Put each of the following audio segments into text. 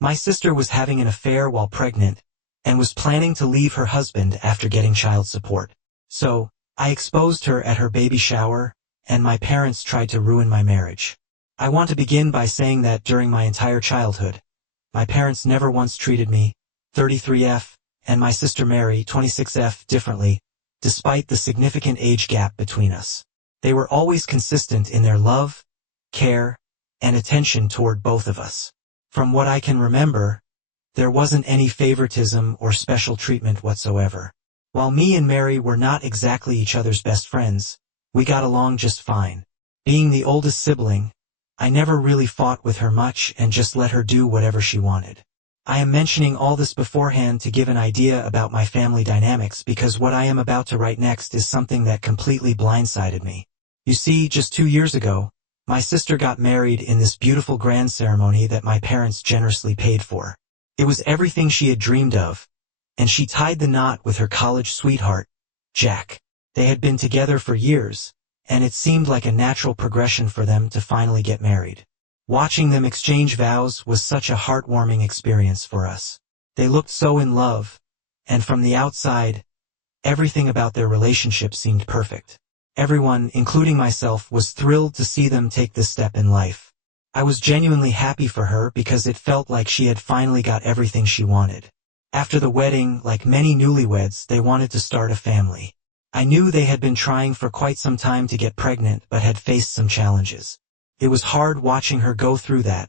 My sister was having an affair while pregnant, and was planning to leave her husband after getting child support. So, I exposed her at her baby shower, and my parents tried to ruin my marriage. I want to begin by saying that during my entire childhood, my parents never once treated me, 33F, and my sister Mary, 26F, differently, despite the significant age gap between us. They were always consistent in their love, care, and attention toward both of us. From what I can remember, there wasn't any favoritism or special treatment whatsoever. While me and Mary were not exactly each other's best friends, we got along just fine. Being the oldest sibling, I never really fought with her much and just let her do whatever she wanted. I am mentioning all this beforehand to give an idea about my family dynamics because what I am about to write next is something that completely blindsided me. You see, just 2 years ago, my sister got married in this beautiful grand ceremony that my parents generously paid for. It was everything she had dreamed of, and she tied the knot with her college sweetheart, Jack. They had been together for years, and it seemed like a natural progression for them to finally get married. Watching them exchange vows was such a heartwarming experience for us. They looked so in love, and from the outside, everything about their relationship seemed perfect. Everyone, including myself, was thrilled to see them take this step in life. I was genuinely happy for her because it felt like she had finally got everything she wanted. After the wedding, like many newlyweds, they wanted to start a family. I knew they had been trying for quite some time to get pregnant but had faced some challenges. It was hard watching her go through that,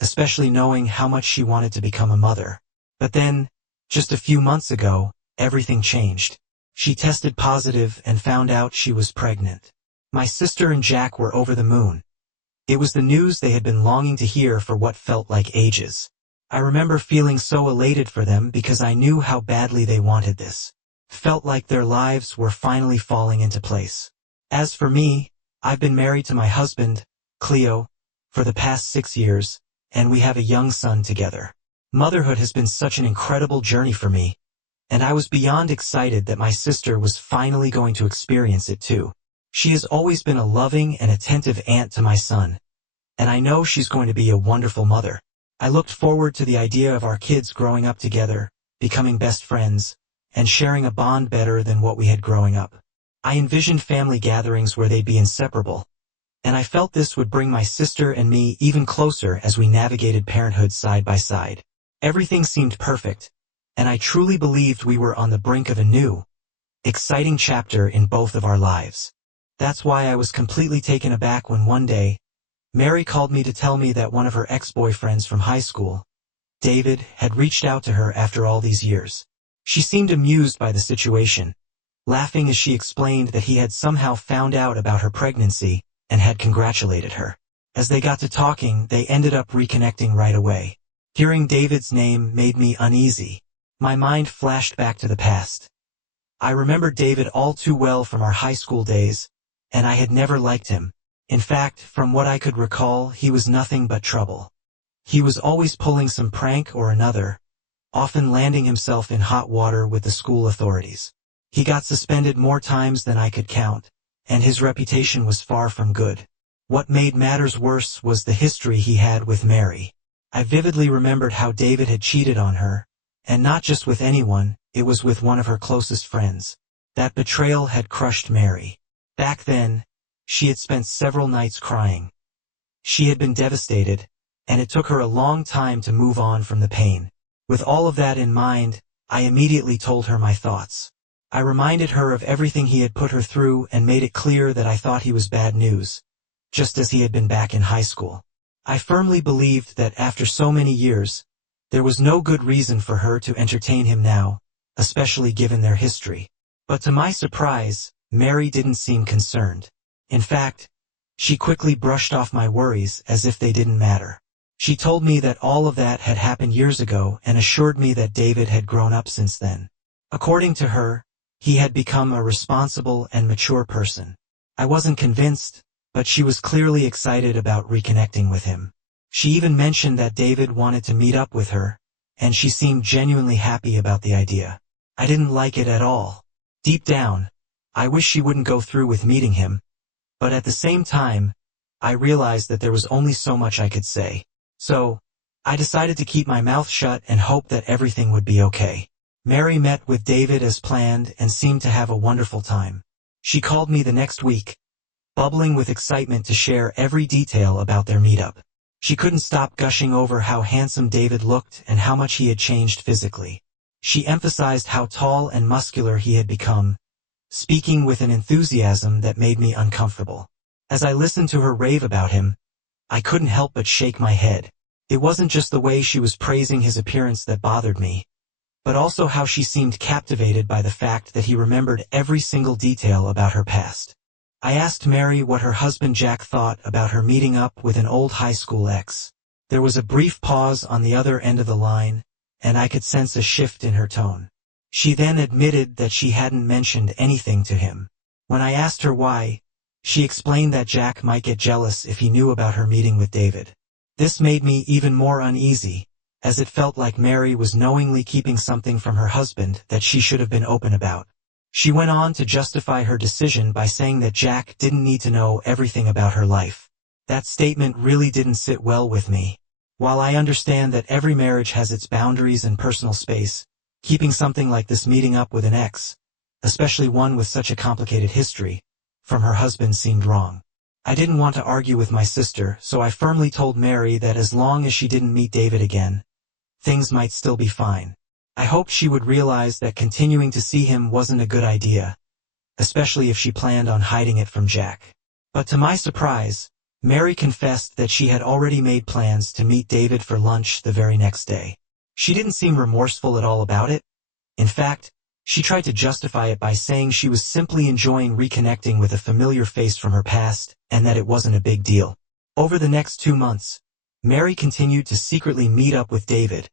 especially knowing how much she wanted to become a mother. But then, just a few months ago, everything changed. She tested positive and found out she was pregnant. My sister and Jack were over the moon. It was the news they had been longing to hear for what felt like ages. I remember feeling so elated for them because I knew how badly they wanted this. Felt like their lives were finally falling into place. As for me, I've been married to my husband, Cleo, for the past 6 years, and we have a young son together. Motherhood has been such an incredible journey for me, and I was beyond excited that my sister was finally going to experience it too. She has always been a loving and attentive aunt to my son, and I know she's going to be a wonderful mother. I looked forward to the idea of our kids growing up together, becoming best friends, and sharing a bond better than what we had growing up. I envisioned family gatherings where they'd be inseparable, and I felt this would bring my sister and me even closer as we navigated parenthood side by side. Everything seemed perfect, and I truly believed we were on the brink of a new, exciting chapter in both of our lives. That's why I was completely taken aback when one day, Mary called me to tell me that one of her ex-boyfriends from high school, David, had reached out to her after all these years. She seemed amused by the situation, laughing as she explained that he had somehow found out about her pregnancy and had congratulated her. As they got to talking, they ended up reconnecting right away. Hearing David's name made me uneasy. My mind flashed back to the past. I remembered David all too well from our high school days, and I had never liked him. In fact, from what I could recall, he was nothing but trouble. He was always pulling some prank or another, often landing himself in hot water with the school authorities. He got suspended more times than I could count, and his reputation was far from good. What made matters worse was the history he had with Mary. I vividly remembered how David had cheated on her, and not just with anyone, it was with one of her closest friends. That betrayal had crushed Mary. Back then, she had spent several nights crying. She had been devastated, and it took her a long time to move on from the pain. With all of that in mind, I immediately told her my thoughts. I reminded her of everything he had put her through and made it clear that I thought he was bad news, just as he had been back in high school. I firmly believed that after so many years, there was no good reason for her to entertain him now, especially given their history. But to my surprise, Mary didn't seem concerned. In fact, she quickly brushed off my worries as if they didn't matter. She told me that all of that had happened years ago and assured me that David had grown up since then. According to her, he had become a responsible and mature person. I wasn't convinced, but she was clearly excited about reconnecting with him. She even mentioned that David wanted to meet up with her, and she seemed genuinely happy about the idea. I didn't like it at all. Deep down, I wish she wouldn't go through with meeting him, but at the same time, I realized that there was only so much I could say. So, I decided to keep my mouth shut and hope that everything would be okay. Mary met with David as planned and seemed to have a wonderful time. She called me the next week, bubbling with excitement to share every detail about their meetup. She couldn't stop gushing over how handsome David looked and how much he had changed physically. She emphasized how tall and muscular he had become, speaking with an enthusiasm that made me uncomfortable. As I listened to her rave about him, I couldn't help but shake my head. It wasn't just the way she was praising his appearance that bothered me, but also how she seemed captivated by the fact that he remembered every single detail about her past. I asked Mary what her husband Jack thought about her meeting up with an old high school ex. There was a brief pause on the other end of the line, and I could sense a shift in her tone. She then admitted that she hadn't mentioned anything to him. When I asked her why, she explained that Jack might get jealous if he knew about her meeting with David. This made me even more uneasy, as it felt like Mary was knowingly keeping something from her husband that she should have been open about. She went on to justify her decision by saying that Jack didn't need to know everything about her life. That statement really didn't sit well with me. While I understand that every marriage has its boundaries and personal space, keeping something like this meeting up with an ex, especially one with such a complicated history, from her husband seemed wrong. I didn't want to argue with my sister, so I firmly told Mary that as long as she didn't meet David again, things might still be fine. I hoped she would realize that continuing to see him wasn't a good idea, especially if she planned on hiding it from Jack. But to my surprise, Mary confessed that she had already made plans to meet David for lunch the very next day. She didn't seem remorseful at all about it. In fact, she tried to justify it by saying she was simply enjoying reconnecting with a familiar face from her past, and that it wasn't a big deal. Over the next 2 months, Mary continued to secretly meet up with David,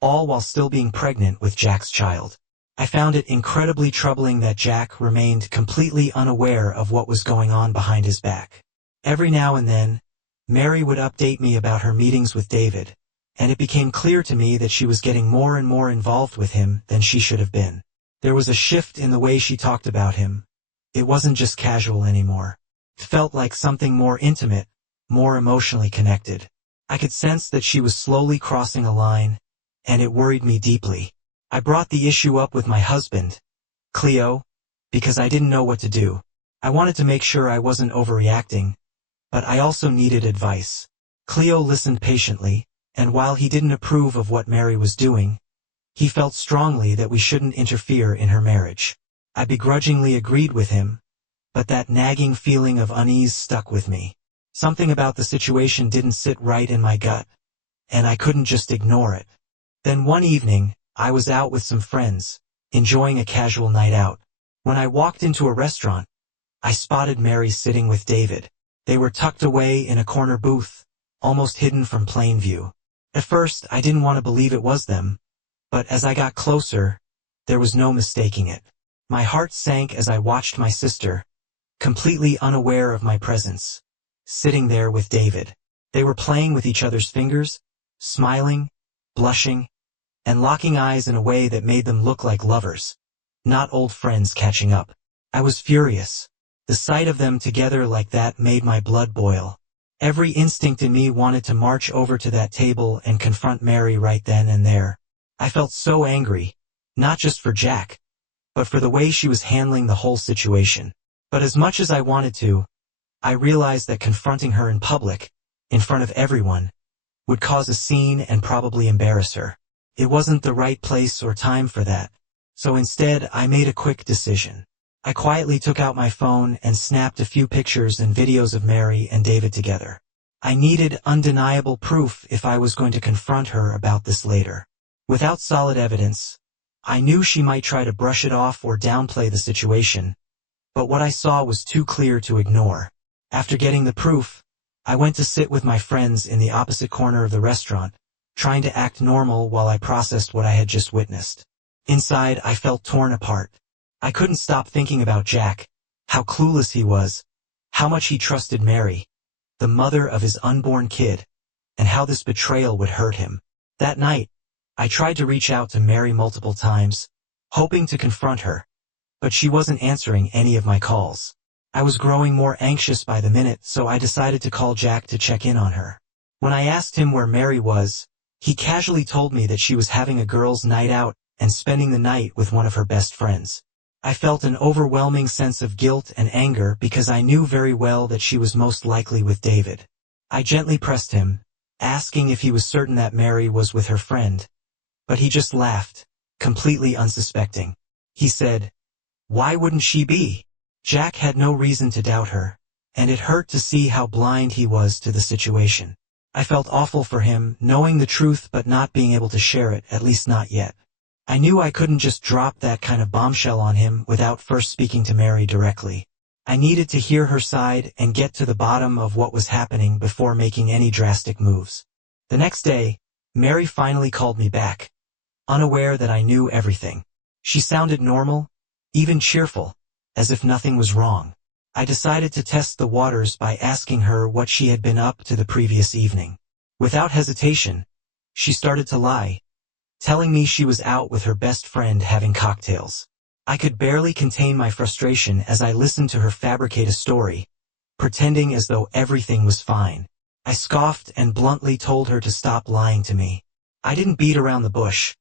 all while still being pregnant with Jack's child. I found it incredibly troubling that Jack remained completely unaware of what was going on behind his back. Every now and then, Mary would update me about her meetings with David, and it became clear to me that she was getting more and more involved with him than she should have been. There was a shift in the way she talked about him. It wasn't just casual anymore. It felt like something more intimate, more emotionally connected. I could sense that she was slowly crossing a line, and it worried me deeply. I brought the issue up with my husband, Cleo, because I didn't know what to do. I wanted to make sure I wasn't overreacting, but I also needed advice. Cleo listened patiently, and while he didn't approve of what Mary was doing, he felt strongly that we shouldn't interfere in her marriage. I begrudgingly agreed with him, but that nagging feeling of unease stuck with me. Something about the situation didn't sit right in my gut, and I couldn't just ignore it. Then one evening, I was out with some friends, enjoying a casual night out. When I walked into a restaurant, I spotted Mary sitting with David. They were tucked away in a corner booth, almost hidden from plain view. At first, I didn't want to believe it was them, but as I got closer, there was no mistaking it. My heart sank as I watched my sister, completely unaware of my presence, sitting there with David. They were playing with each other's fingers, smiling, blushing, and locking eyes in a way that made them look like lovers, not old friends catching up. I was furious. The sight of them together like that made my blood boil. Every instinct in me wanted to march over to that table and confront Mary right then and there. I felt so angry, not just for Jack, but for the way she was handling the whole situation. But as much as I wanted to, I realized that confronting her in public, in front of everyone, would cause a scene and probably embarrass her. It wasn't the right place or time for that. So instead, I made a quick decision. I quietly took out my phone and snapped a few pictures and videos of Mary and David together. I needed undeniable proof if I was going to confront her about this later. Without solid evidence, I knew she might try to brush it off or downplay the situation, but what I saw was too clear to ignore. After getting the proof, I went to sit with my friends in the opposite corner of the restaurant, trying to act normal while I processed what I had just witnessed. Inside, I felt torn apart. I couldn't stop thinking about Jack, how clueless he was, how much he trusted Mary, the mother of his unborn kid, and how this betrayal would hurt him. That night, I tried to reach out to Mary multiple times, hoping to confront her, but she wasn't answering any of my calls. I was growing more anxious by the minute, so I decided to call Jack to check in on her. When I asked him where Mary was, He casually told me that she was having a girls' night out and spending the night with one of her best friends. I felt an overwhelming sense of guilt and anger because I knew very well that she was most likely with David. I gently pressed him, asking if he was certain that Mary was with her friend. But he just laughed, completely unsuspecting. He said, "Why wouldn't she be?" Jack had no reason to doubt her, and it hurt to see how blind he was to the situation. I felt awful for him, knowing the truth but not being able to share it, at least not yet. I knew I couldn't just drop that kind of bombshell on him without first speaking to Mary directly. I needed to hear her side and get to the bottom of what was happening before making any drastic moves. The next day, Mary finally called me back, unaware that I knew everything. She sounded normal, even cheerful, as if nothing was wrong. I decided to test the waters by asking her what she had been up to the previous evening. Without hesitation, she started to lie, telling me she was out with her best friend having cocktails. I could barely contain my frustration as I listened to her fabricate a story, pretending as though everything was fine. I scoffed and bluntly told her to stop lying to me. I didn't beat around the bush.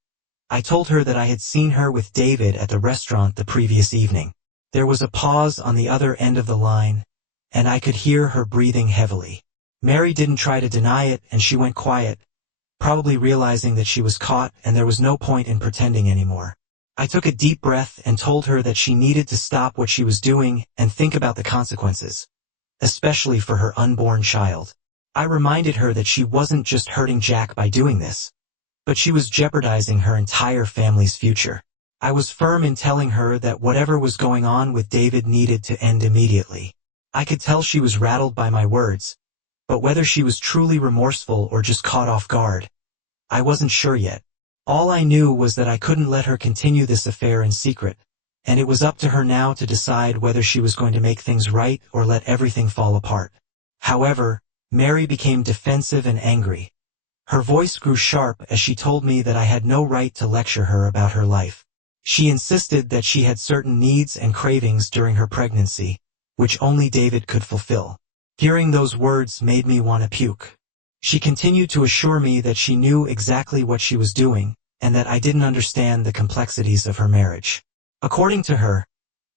I told her that I had seen her with David at the restaurant the previous evening. There was a pause on the other end of the line, and I could hear her breathing heavily. Mary didn't try to deny it, and she went quiet, probably realizing that she was caught and there was no point in pretending anymore. I took a deep breath and told her that she needed to stop what she was doing and think about the consequences, especially for her unborn child. I reminded her that she wasn't just hurting Jack by doing this, but she was jeopardizing her entire family's future. I was firm in telling her that whatever was going on with David needed to end immediately. I could tell she was rattled by my words, but whether she was truly remorseful or just caught off guard, I wasn't sure yet. All I knew was that I couldn't let her continue this affair in secret, and it was up to her now to decide whether she was going to make things right or let everything fall apart. However, Mary became defensive and angry. Her voice grew sharp as she told me that I had no right to lecture her about her life. She insisted that she had certain needs and cravings during her pregnancy, which only David could fulfill. Hearing those words made me want to puke. She continued to assure me that she knew exactly what she was doing, and that I didn't understand the complexities of her marriage. According to her,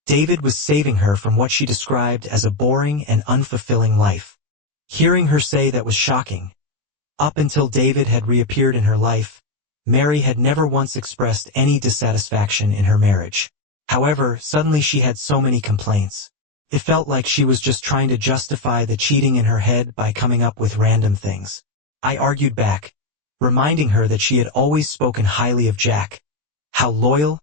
David was saving her from what she described as a boring and unfulfilling life. Hearing her say that was shocking. Up until David had reappeared in her life, Mary had never once expressed any dissatisfaction in her marriage. However, suddenly she had so many complaints. It felt like she was just trying to justify the cheating in her head by coming up with random things. I argued back, reminding her that she had always spoken highly of Jack, how loyal,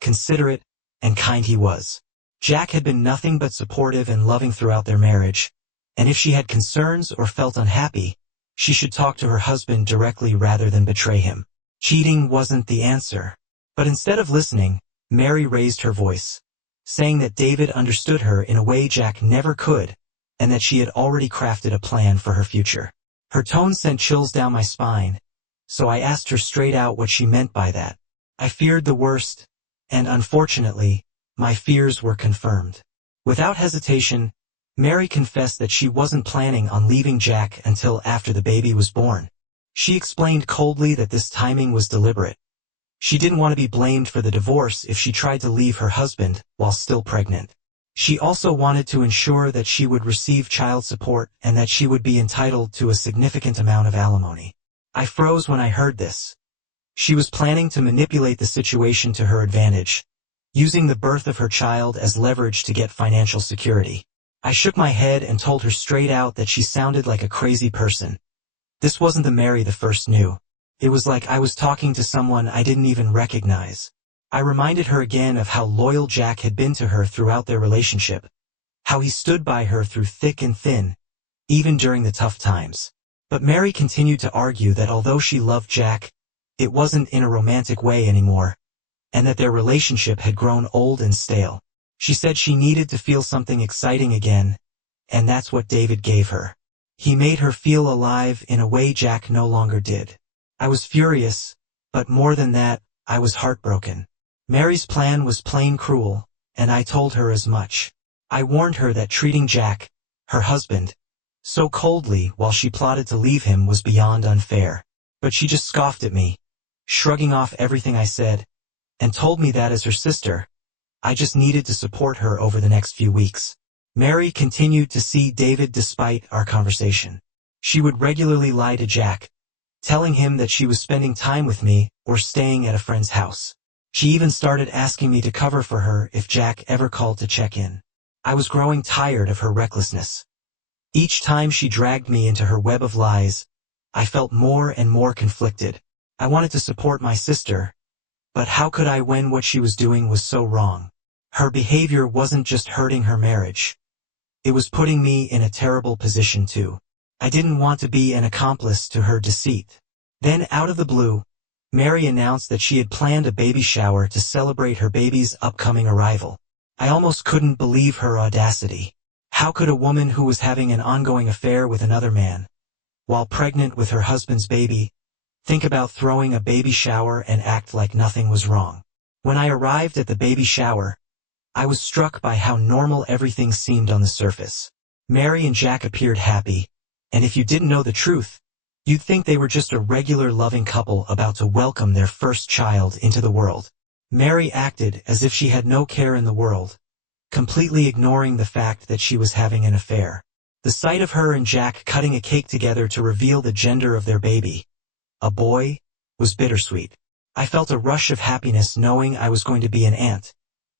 considerate, and kind he was. Jack had been nothing but supportive and loving throughout their marriage, and if she had concerns or felt unhappy, she should talk to her husband directly rather than betray him. Cheating wasn't the answer. But instead of listening, Mary raised her voice, saying that David understood her in a way Jack never could, and that she had already crafted a plan for her future. Her tone sent chills down my spine, so I asked her straight out what she meant by that. I feared the worst, and unfortunately, my fears were confirmed. Without hesitation, Mary confessed that she wasn't planning on leaving Jack until after the baby was born. She explained coldly that this timing was deliberate. She didn't want to be blamed for the divorce if she tried to leave her husband while still pregnant. She also wanted to ensure that she would receive child support and that she would be entitled to a significant amount of alimony. I froze when I heard this. She was planning to manipulate the situation to her advantage, using the birth of her child as leverage to get financial security. I shook my head and told her straight out that she sounded like a crazy person. This wasn't the Mary the first knew. It was like I was talking to someone I didn't even recognize. I reminded her again of how loyal Jack had been to her throughout their relationship, how he stood by her through thick and thin, even during the tough times. But Mary continued to argue that although she loved Jack, it wasn't in a romantic way anymore, and that their relationship had grown old and stale. She said she needed to feel something exciting again, and that's what David gave her. He made her feel alive in a way Jack no longer did. I was furious, but more than that, I was heartbroken. Mary's plan was plain cruel, and I told her as much. I warned her that treating Jack, her husband, so coldly while she plotted to leave him was beyond unfair. But she just scoffed at me, shrugging off everything I said, and told me that as her sister, I just needed to support her over the next few weeks. Mary continued to see David despite our conversation. She would regularly lie to Jack, telling him that she was spending time with me or staying at a friend's house. She even started asking me to cover for her if Jack ever called to check in. I was growing tired of her recklessness. Each time she dragged me into her web of lies, I felt more and more conflicted. I wanted to support my sister, but how could I when what she was doing was so wrong? Her behavior wasn't just hurting her marriage. It was putting me in a terrible position too. I didn't want to be an accomplice to her deceit. Then out of the blue, Mary announced that she had planned a baby shower to celebrate her baby's upcoming arrival. I almost couldn't believe her audacity. How could a woman who was having an ongoing affair with another man, while pregnant with her husband's baby, think about throwing a baby shower and act like nothing was wrong? When I arrived at the baby shower, I was struck by how normal everything seemed on the surface. Mary and Jack appeared happy, and if you didn't know the truth, you'd think they were just a regular loving couple about to welcome their first child into the world. Mary acted as if she had no care in the world, completely ignoring the fact that she was having an affair. The sight of her and Jack cutting a cake together to reveal the gender of their baby, a boy, was bittersweet. I felt a rush of happiness knowing I was going to be an aunt,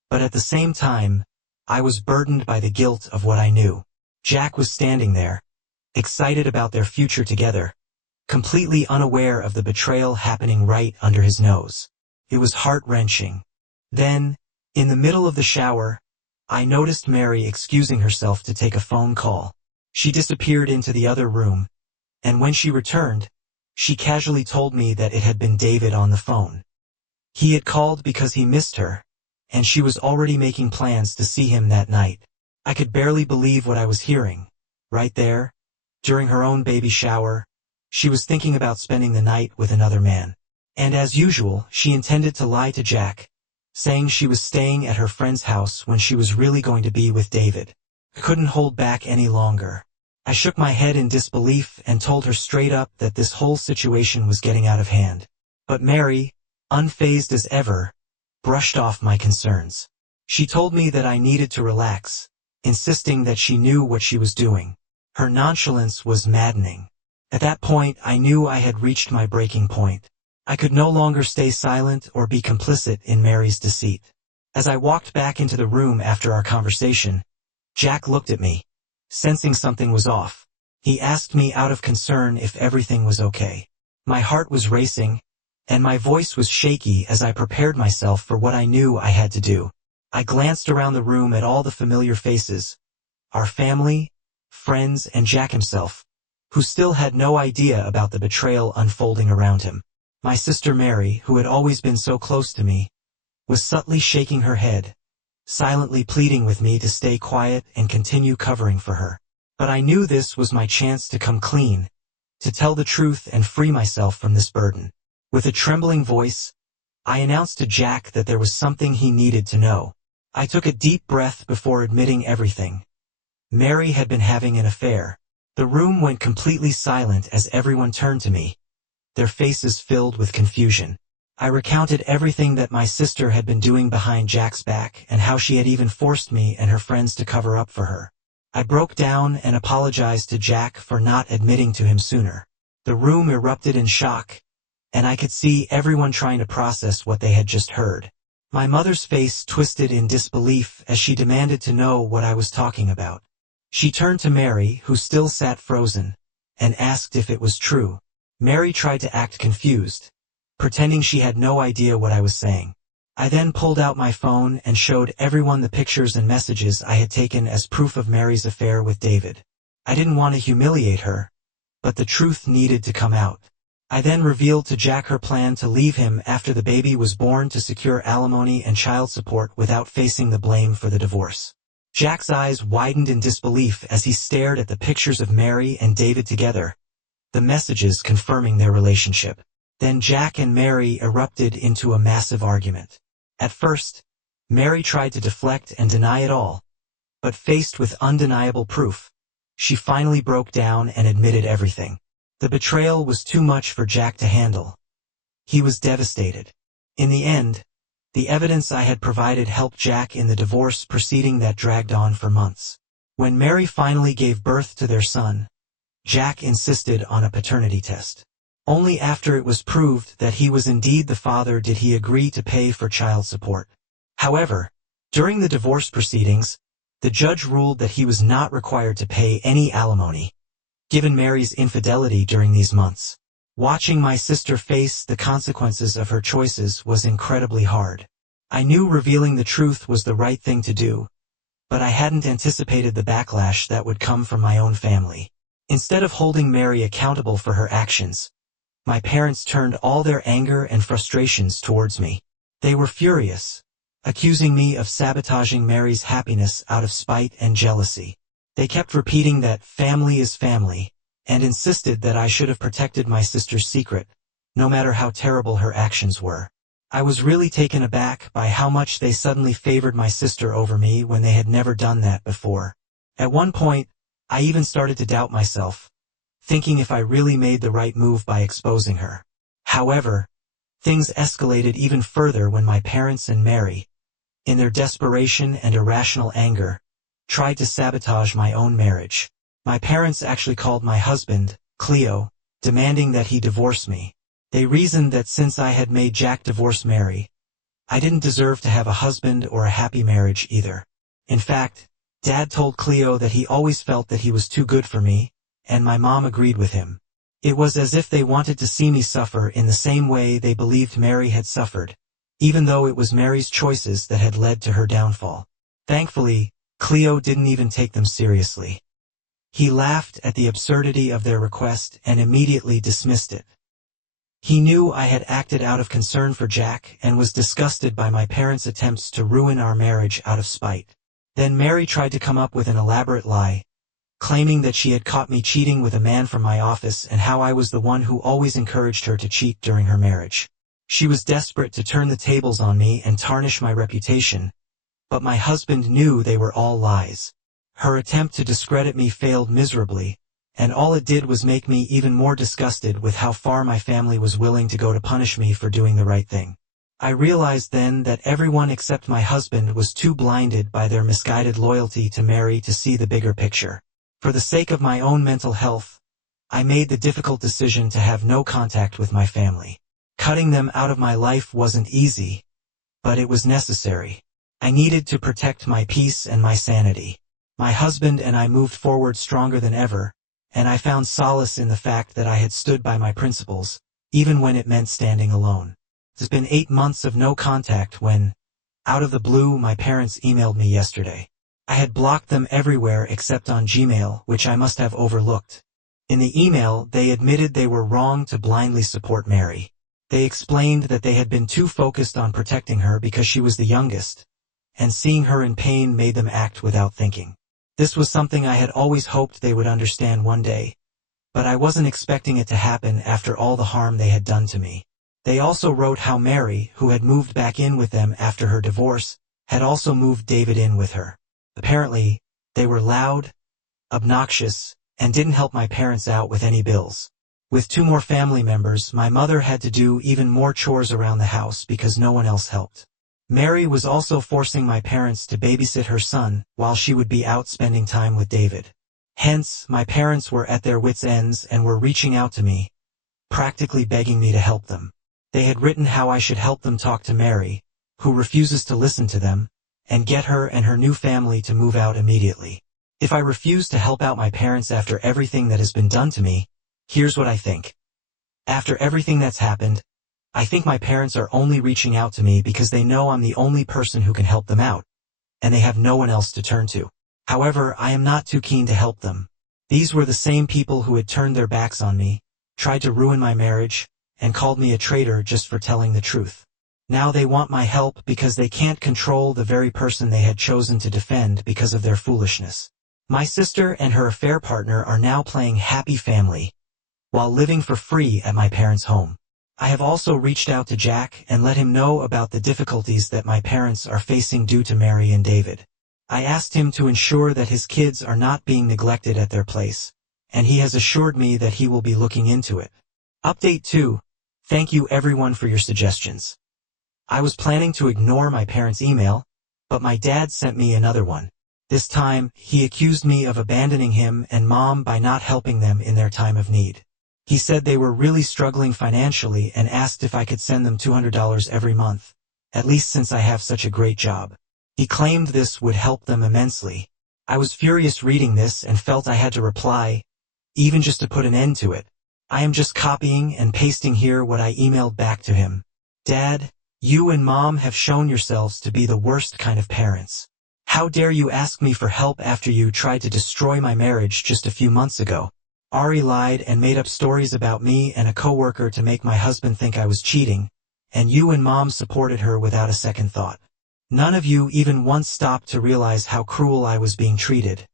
but at the same time, I was burdened by the guilt of what I knew. Jack was standing there, excited about their future together, completely unaware of the betrayal happening right under his nose. It was heart-wrenching. Then, in the middle of the shower, I noticed Mary excusing herself to take a phone call. She disappeared into the other room, and when she returned, she casually told me that it had been David on the phone. He had called because he missed her, and she was already making plans to see him that night. I could barely believe what I was hearing. Right there, during her own baby shower, she was thinking about spending the night with another man. And as usual, she intended to lie to Jack, saying she was staying at her friend's house when she was really going to be with David. I couldn't hold back any longer. I shook my head in disbelief and told her straight up that this whole situation was getting out of hand. But Mary, unfazed as ever, brushed off my concerns. She told me that I needed to relax, insisting that she knew what she was doing. Her nonchalance was maddening. At that point, I knew I had reached my breaking point. I could no longer stay silent or be complicit in Mary's deceit. As I walked back into the room after our conversation, Jack looked at me, sensing something was off. He asked me out of concern if everything was okay. My heart was racing, and my voice was shaky as I prepared myself for what I knew I had to do. I glanced around the room at all the familiar faces, our family, friends, and Jack himself, who still had no idea about the betrayal unfolding around him. My sister Mary, who had always been so close to me, was subtly shaking her head, silently pleading with me to stay quiet and continue covering for her. But I knew this was my chance to come clean, to tell the truth and free myself from this burden. With a trembling voice, I announced to Jack that there was something he needed to know. I took a deep breath before admitting everything. Mary had been having an affair. The room went completely silent as everyone turned to me, their faces filled with confusion. I recounted everything that my sister had been doing behind Jack's back and how she had even forced me and her friends to cover up for her. I broke down and apologized to Jack for not admitting to him sooner. The room erupted in shock, and I could see everyone trying to process what they had just heard. My mother's face twisted in disbelief as she demanded to know what I was talking about. She turned to Mary, who still sat frozen, and asked if it was true. Mary tried to act confused, pretending she had no idea what I was saying. I then pulled out my phone and showed everyone the pictures and messages I had taken as proof of Mary's affair with David. I didn't want to humiliate her, but the truth needed to come out. I then revealed to Jack her plan to leave him after the baby was born to secure alimony and child support without facing the blame for the divorce. Jack's eyes widened in disbelief as he stared at the pictures of Mary and David together, the messages confirming their relationship. Then Jack and Mary erupted into a massive argument. At first, Mary tried to deflect and deny it all, but faced with undeniable proof, she finally broke down and admitted everything. The betrayal was too much for Jack to handle. He was devastated. In the end, the evidence I had provided helped Jack in the divorce proceeding that dragged on for months. When Mary finally gave birth to their son, Jack insisted on a paternity test. Only after it was proved that he was indeed the father did he agree to pay for child support. However, during the divorce proceedings, the judge ruled that he was not required to pay any alimony, given Mary's infidelity during these months. Watching my sister face the consequences of her choices was incredibly hard. I knew revealing the truth was the right thing to do, but I hadn't anticipated the backlash that would come from my own family. Instead of holding Mary accountable for her actions, my parents turned all their anger and frustrations towards me. They were furious, accusing me of sabotaging Mary's happiness out of spite and jealousy. They kept repeating that family is family, and insisted that I should have protected my sister's secret, no matter how terrible her actions were. I was really taken aback by how much they suddenly favored my sister over me when they had never done that before. At one point, I even started to doubt myself, thinking if I really made the right move by exposing her. However, things escalated even further when my parents and Mary, in their desperation and irrational anger, tried to sabotage my own marriage. My parents actually called my husband, Cleo, demanding that he divorce me. They reasoned that since I had made Jack divorce Mary, I didn't deserve to have a husband or a happy marriage either. In fact, Dad told Cleo that he always felt that he was too good for me, and my mom agreed with him. It was as if they wanted to see me suffer in the same way they believed Mary had suffered, even though it was Mary's choices that had led to her downfall. Thankfully, Cleo didn't even take them seriously. He laughed at the absurdity of their request and immediately dismissed it. He knew I had acted out of concern for Jack and was disgusted by my parents' attempts to ruin our marriage out of spite. Then Mary tried to come up with an elaborate lie, claiming that she had caught me cheating with a man from my office and how I was the one who always encouraged her to cheat during her marriage. She was desperate to turn the tables on me and tarnish my reputation, but my husband knew they were all lies. Her attempt to discredit me failed miserably, and all it did was make me even more disgusted with how far my family was willing to go to punish me for doing the right thing. I realized then that everyone except my husband was too blinded by their misguided loyalty to Mary to see the bigger picture. For the sake of my own mental health, I made the difficult decision to have no contact with my family. Cutting them out of my life wasn't easy, but it was necessary. I needed to protect my peace and my sanity. My husband and I moved forward stronger than ever, and I found solace in the fact that I had stood by my principles, even when it meant standing alone. It's been 8 months of no contact when, out of the blue, my parents emailed me yesterday. I had blocked them everywhere except on Gmail, which I must have overlooked. In the email, they admitted they were wrong to blindly support Mary. They explained that they had been too focused on protecting her because she was the youngest, and seeing her in pain made them act without thinking. This was something I had always hoped they would understand one day, but I wasn't expecting it to happen after all the harm they had done to me. They also wrote how Mary, who had moved back in with them after her divorce, had also moved David in with her. Apparently, they were loud, obnoxious, and didn't help my parents out with any bills. With 2 more family members, my mother had to do even more chores around the house because no one else helped. Mary was also forcing my parents to babysit her son while she would be out spending time with David. Hence, my parents were at their wits' ends and were reaching out to me, practically begging me to help them. They had written how I should help them talk to Mary, who refuses to listen to them, and get her and her new family to move out immediately. If I refuse to help out my parents after everything that has been done to me, here's what I think. After everything that's happened, I think my parents are only reaching out to me because they know I'm the only person who can help them out, and they have no one else to turn to. However, I am not too keen to help them. These were the same people who had turned their backs on me, tried to ruin my marriage, and called me a traitor just for telling the truth. Now they want my help because they can't control the very person they had chosen to defend because of their foolishness. My sister and her affair partner are now playing happy family, while living for free at my parents' home. I have also reached out to Jack and let him know about the difficulties that my parents are facing due to Mary and David. I asked him to ensure that his kids are not being neglected at their place, and he has assured me that he will be looking into it. Update 2. Thank you everyone for your suggestions. I was planning to ignore my parents' email, but my dad sent me another one. This time, he accused me of abandoning him and Mom by not helping them in their time of need. He said they were really struggling financially and asked if I could send them $200 every month, at least since I have such a great job. He claimed this would help them immensely. I was furious reading this and felt I had to reply, even just to put an end to it. I am just copying and pasting here what I emailed back to him. Dad, you and Mom have shown yourselves to be the worst kind of parents. How dare you ask me for help after you tried to destroy my marriage just a few months ago? Ari lied and made up stories about me and a coworker to make my husband think I was cheating, and you and Mom supported her without a second thought. None of you even once stopped to realize how cruel I was being treated,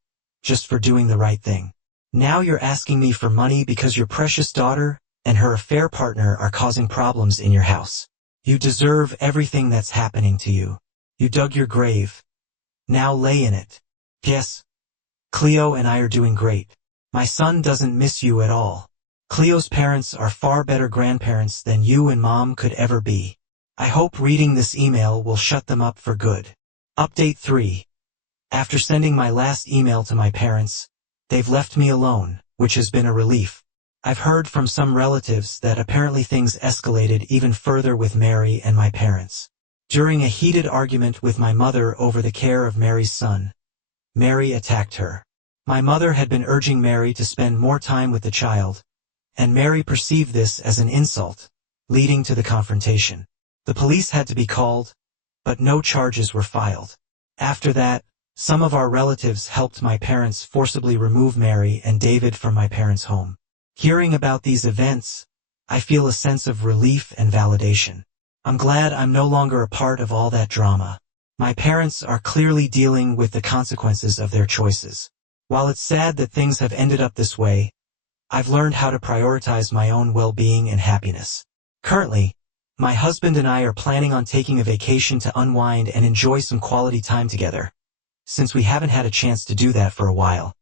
just for doing the right thing. Now you're asking me for money because your precious daughter and her affair partner are causing problems in your house. You deserve everything that's happening to you. You dug your grave. Now lay in it. Yes. Cleo and I are doing great. My son doesn't miss you at all. Cleo's parents are far better grandparents than you and Mom could ever be. I hope reading this email will shut them up for good. Update 3. After sending my last email to my parents, they've left me alone, which has been a relief. I've heard from some relatives that apparently things escalated even further with Mary and my parents. During a heated argument with my mother over the care of Mary's son, Mary attacked her. My mother had been urging Mary to spend more time with the child, and Mary perceived this as an insult, leading to the confrontation. The police had to be called, but no charges were filed. After that, some of our relatives helped my parents forcibly remove Mary and David from my parents' home. Hearing about these events, I feel a sense of relief and validation. I'm glad I'm no longer a part of all that drama. My parents are clearly dealing with the consequences of their choices. While it's sad that things have ended up this way, I've learned how to prioritize my own well-being and happiness. Currently, my husband and I are planning on taking a vacation to unwind and enjoy some quality time together, since we haven't had a chance to do that for a while.